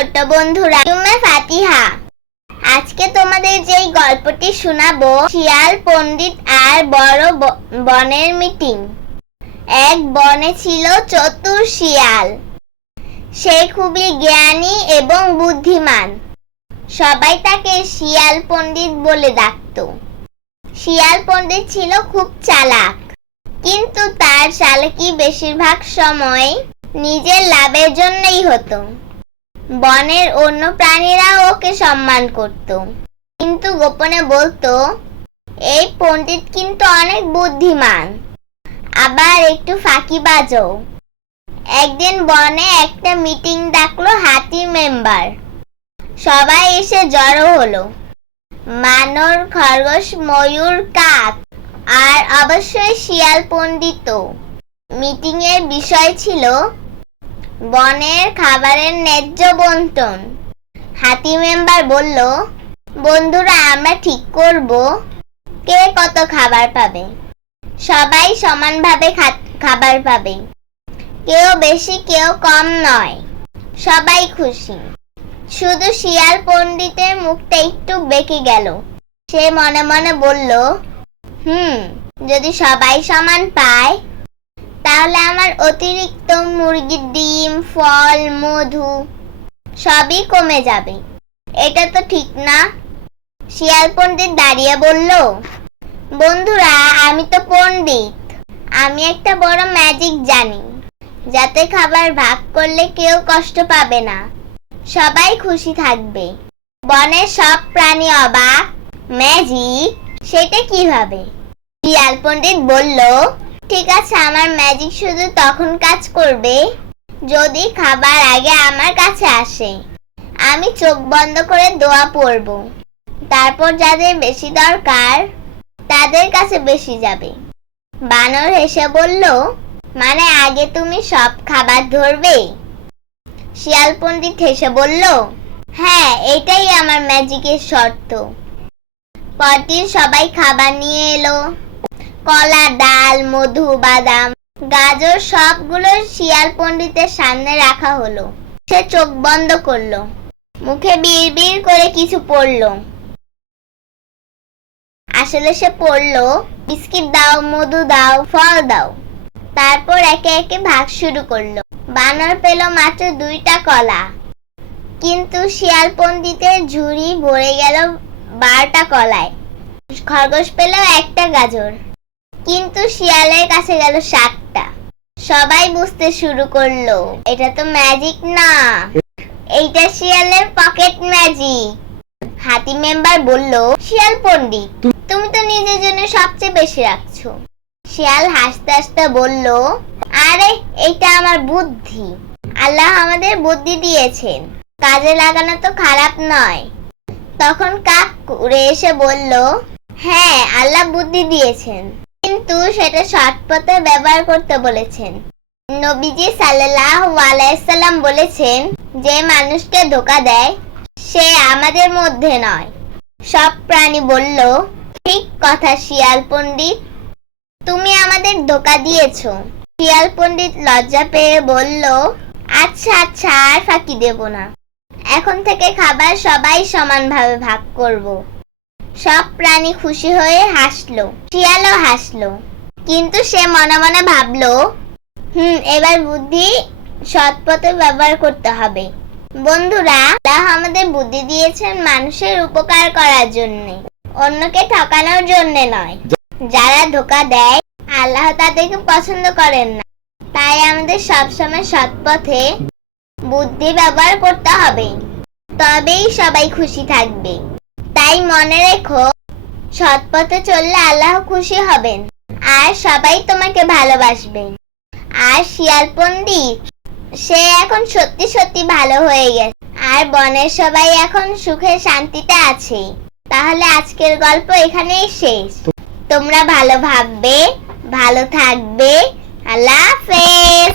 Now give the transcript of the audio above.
ছোট্ট বন্ধুরা, আমি ফাতিহা। আজকে তোমাদের যেই গল্পটি শোনাবো, শিয়াল পণ্ডিত আর বড় বনের মিটিং। এক বনে ছিল চতুর শিয়াল। সে খুবই জ্ঞানী এবং বুদ্ধিমান। সবাই তাকে শিয়াল পণ্ডিত বলে ডাকতো। শিয়াল পণ্ডিত ছিল খুব চালাক, কিন্তু তার চালাকি বেশিরভাগ সময় নিজের লাভের জন্যই হতো। বনের অন্য প্রাণীরা ওকে সম্মান করত, কিন্তু গোপনে বলতো, এই পণ্ডিত কিন্তু অনেক বুদ্ধিমান, আবার একটু ফাঁকিবাজও। একদিন বনে একটা মিটিং ডাকলো হাতি মেম্বার। সবাই এসে জড়ো হলো, বানর, খরগোশ, ময়ূর, কাক আর অবশ্যই শিয়াল পণ্ডিতও। মিটিং এর বিষয় ছিল বনের খাবারের ন্যায্য বন্টন। হাতি মেম্বার বলল, বন্ধুরা, আমরা ঠিক করব কে কত খাবার পাবে। সবাই সমানভাবে খাবার পাবে, কেউ বেশি কেউ কম নয়। সবাই খুশি, শুধু শিয়াল পণ্ডিতের মুখটা একটু বেঁকে গেল। সে মনে মনে বলল, যদি সবাই সমান পায়, তাহলে আমার অতিরিক্ত মুরগির ডিম, ফল, মধু সবই কমে যাবে। এটা তো ঠিক না। শিয়াল পণ্ডিত দাঁড়িয়ে বলল, বন্ধুরা, আমি তো পণ্ডিত। আমি একটা বড় ম্যাজিক জানি, যাতে খাবার ভাগ করলে কেউ কষ্ট পাবে না, সবাই খুশি থাকবে। বনের সব প্রাণী অবাক। ম্যাজিক? সেটা কিভাবে? শিয়াল পণ্ডিত বলল, ঠিক আছে, আমার ম্যাজিক শুধু তখন কাজ করবে যদি খাবার আগে আমার কাছে আসে। আমি চোখ বন্ধ করে দোয়া পড়ব, তারপর যাদের বেশি দরকার তাদের কাছে বেশি যাবে। বানর হেসে বলল, মানে আগে তুমি সব খাবার ধরবে? শিয়াল পণ্ডিত হেসে বলল, হ্যাঁ, এটাই আমার ম্যাজিকের শর্ত। পরদিন সবাই খাবার নিয়ে এলো। কলা, ডাল, মধু, বাদাম, গাজর সবগুলো শিয়াল পণ্ডিতের সামনে রাখা হলো। সে চোখ বন্ধ করলো, মুখে বিড়বিড় করে কিছু পড়লো। আসলে সে পড়লো, বিস্কিট দাও, মধু দাও, ফল দাও। তারপর একে একে ভাগ শুরু করলো। বানর পেল মাত্র 2টা কলা, কিন্তু শিয়াল পণ্ডিতের ঝুড়ি ভরে গেল 12টা কলায়। খরগোশ পেল 1টা গাজর, কিন্তু শিয়ালের কাছে গেল 7টা। সবাই বুঝতে শুরু করলো, এটা তো ম্যাজিক না, এইটা শিয়ালের পকেট ম্যাজিক। হাতি মেম্বার বলল, শিয়াল পণ্ডিত, তুমি তো নিজের জন্য সবচেয়ে বেশি রাখছো। শিয়াল হাসতে হাসতে বলল, আরে, এটা আমার বুদ্ধি। আল্লাহ আমাদের বুদ্ধি দিয়েছেন, কাজে লাগানো তো খারাপ নয়। তখন কাক উড়ে এসে বলল, হ্যাঁ, আল্লাহ বুদ্ধি দিয়েছেন, কিন্তু সেটা সৎ পথে ব্যবহার করতে বলেছেন। নবীজি সাল্লাল্লাহু আলাইহি সাল্লাম বলেছেন, যে মানুষকে ধোঁকা দেয় সে আমাদের মধ্যে নয়। সব প্রাণী বলল, ঠিক কথা শিয়াল পণ্ডিত, তুমি আমাদের ধোঁকা দিয়েছো। শিয়াল পণ্ডিত লজ্জা পেয়ে বলল, আচ্ছা আচ্ছা, আর ফাঁকি দেব না। এখন থেকে খাবার সবাই সমানভাবে ভাগ করব। সব প্রাণী খুশি হয়ে হাসলো। শিয়ালও হাসলো, কিন্তু সে মনে মনে ভাবলো, এবার বুদ্ধি সৎ পথে ব্যবহার করতে হবে। বন্ধুরা, আল্লাহ আমাদের বুদ্ধি দিয়েছেন মানুষের উপকার করার জন্য, অন্যকে ঠকানোর জন্য নয়। যারা ধোঁকা দেয়, আল্লাহ তাদেরকে পছন্দ করেন না। তাই আমাদের সবসময় সৎ পথে বুদ্ধি ব্যবহার করতে হবে, তবেই সবাই খুশি থাকবে। তাই মনে রেখো, সৎ পথে চললে আল্লাহ খুশি হবেন, আর সবাই তোমাকে ভালোবাসবেন। আর শিয়াল পণ্ডিত, সে এখন সত্যি সত্যি ভালো হয়ে গেছে, আর বনের সবাই এখন সুখে শান্তিতে আছে। তাহলে আজকের গল্প এখানেই শেষ। তোমরা ভালো ভাববে, ভালো থাকবে। আল্লাহ হাফেজ।